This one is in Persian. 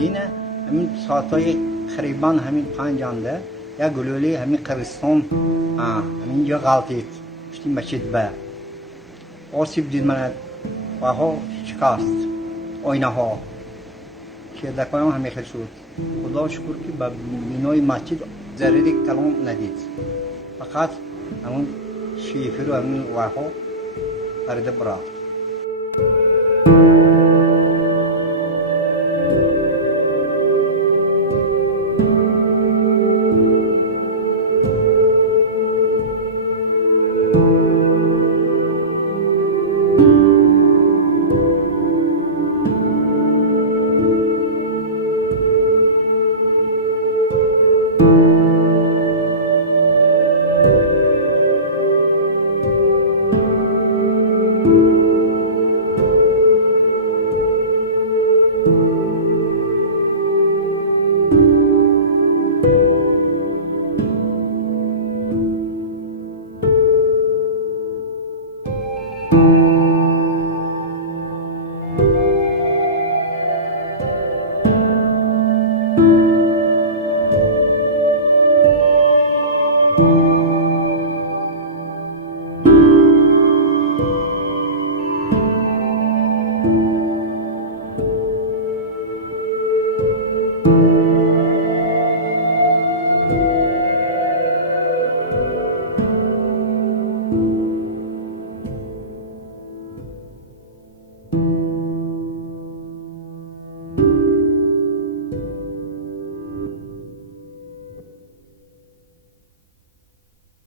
اینه همین ساعتای خریبان همین پنجانده یا گلولی همین قبرستان همین یا غلطید پشتی مسجد به آسیب دید من و ها شکست آینه ها که دکانم همین خیلی شد. خدا شکر که به بینای مسجد ضرری کلام ندید، فقط همون شیفر و همین و ها پرده برافت.